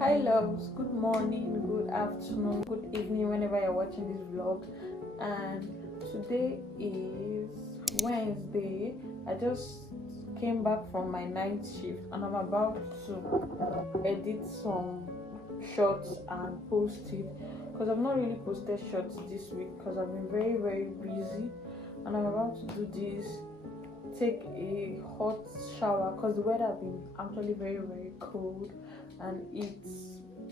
Hi loves, good morning, good afternoon, good evening whenever you're watching this vlog. And today is Wednesday. I just came back from my night shift and I'm about to edit some shots and post it because I've not really posted shots this week because I've been very busy, and I'm about to do this, take a hot shower because the weather has been actually very cold, and eat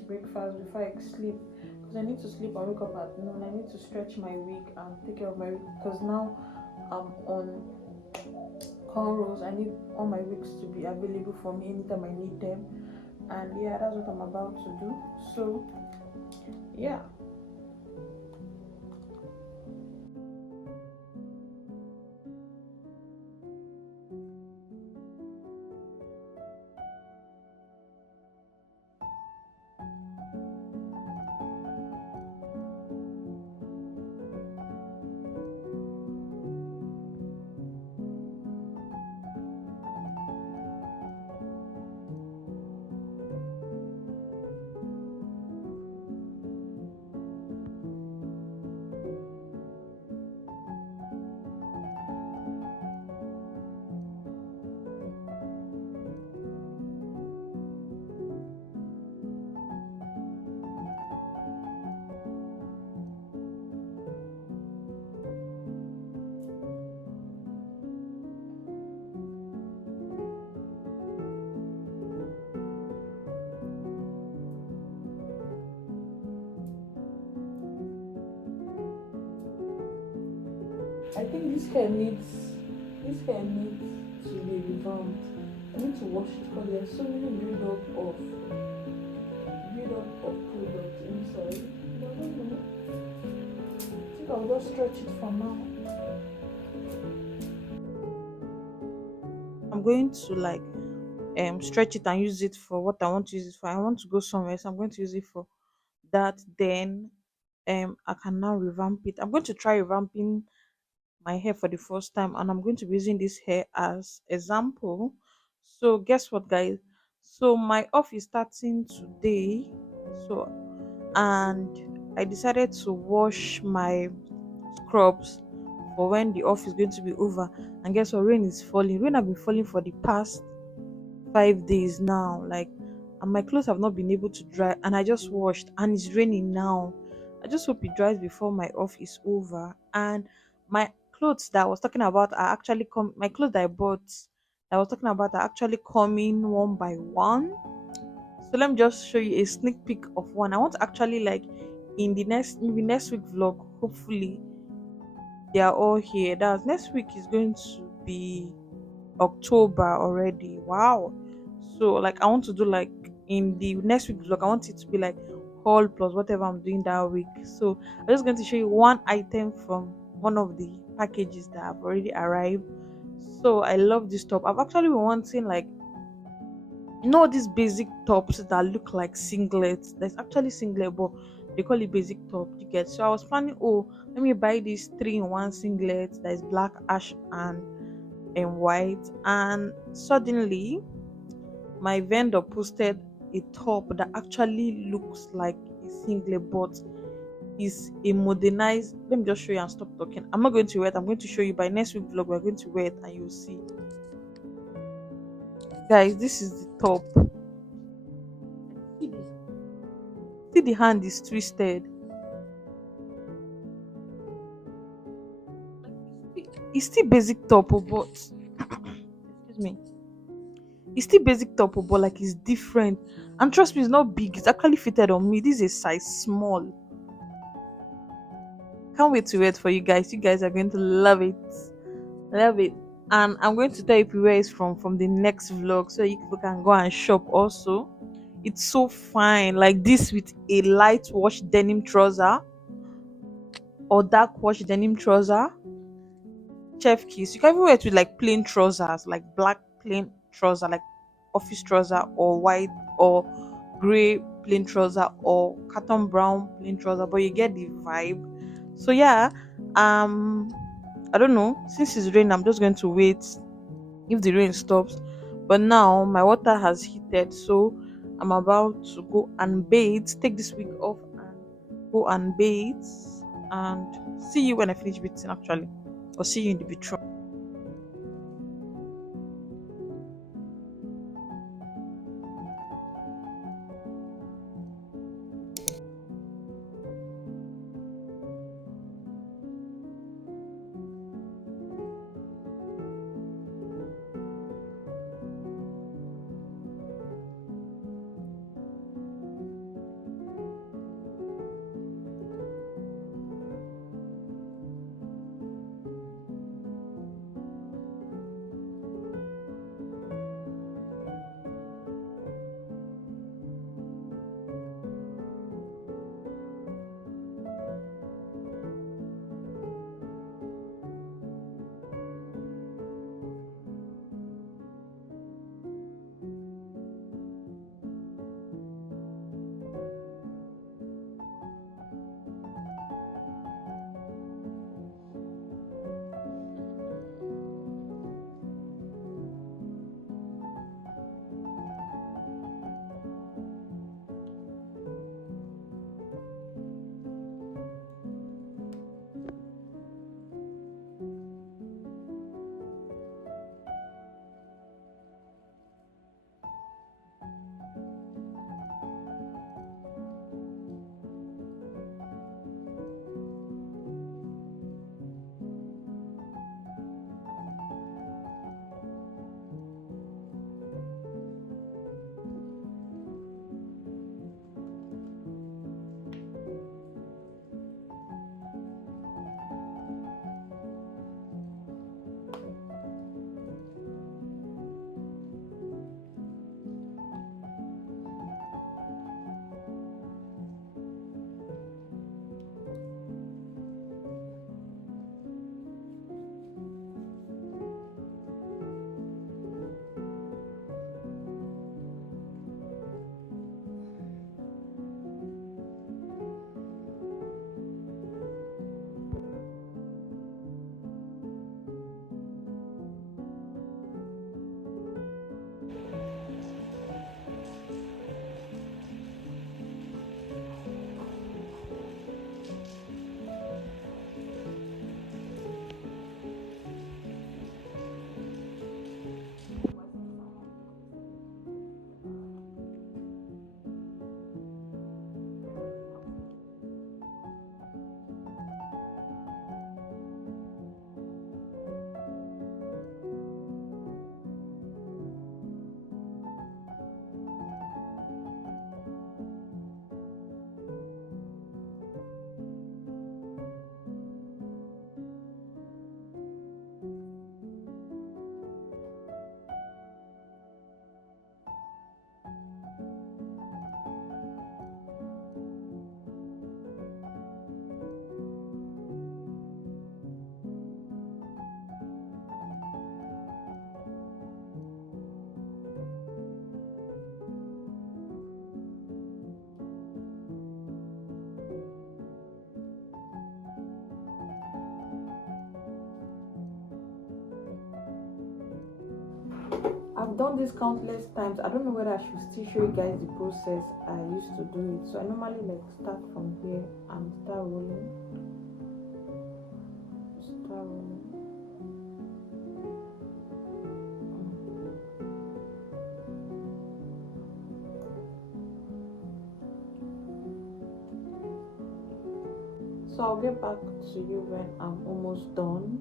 breakfast before I sleep because I need to sleep and wake up at noon. I need to stretch my wig and take care of my wig because now I'm on cornrows. I need all my wigs to be available for me anytime I need them, and yeah, that's what I'm about to do. So yeah. I think this hair needs to be revamped. I need to wash it because there's so many build up of products inside. But I don't know. I think I'll just stretch it for now. I'm going to stretch it and use it for what I want to use it for. I want to go somewhere, so I'm going to use it for that. Then I can now revamp it. I'm going to try revamping my hair for the first time, and I'm going to be using this hair as example. So guess what, guys? So my off is starting today. So, and I decided to wash my scrubs for when the off is going to be over. And guess what? Rain is falling. Rain have been falling for the past 5 days now. And my clothes have not been able to dry. And I just washed, and it's raining now. I just hope it dries before my off is over. And my clothes that I was talking about are actually come. My clothes that I bought that I was talking about are actually coming one by one. So let me just show you a sneak peek of one. I want to actually, like, in the next week vlog. Hopefully they are all here. That's next week is going to be October already. Wow. So I want to do, like, in the next week vlog, I want it to be like haul plus whatever I'm doing that week. So I'm just going to show you one item from one of the packages that have already arrived. So I love this top. I've actually been wanting, like, these basic tops that look like singlets. There's actually singlet, but they call it basic top. You get. So I was planning, oh, let me buy this 3-in-1 singlet that is black, ash, and white. And suddenly my vendor posted a top that actually looks like a singlet, but is a modernized. Let me just show you and stop talking. I'm not going to wear it. I'm going to show you by next week vlog. We're going to wear it and you'll see. Guys, this is the top. See this? See, the hand is twisted. It's still basic top, but excuse me. It's still basic top, but like it's different. And trust me, it's not big. It's actually fitted on me. This is a size small. Can't wait to wear it for you guys. You guys are going to love it. Love it. And I'm going to tell you where it's from the next vlog, so you people can go and shop also. It's so fine. Like this with a light wash denim trouser or dark wash denim trouser. Chef kiss. You can even wear it with like plain trousers, like black plain trouser, like office trouser, or white or gray plain trouser, or cotton brown plain trouser, but you get the vibe. So yeah, um I don't know. Since it's rain, I'm just going to wait if the rain stops. But now my water has heated, so I'm about to go and bathe, take this week off and go and bathe, and see you when I finish bathing actually, or see you in the bathroom. I've done this countless times. I don't know whether I should still show you guys the process I used to do it. So I normally like start from here and start rolling. Start rolling. So I'll get back to you when I'm almost done.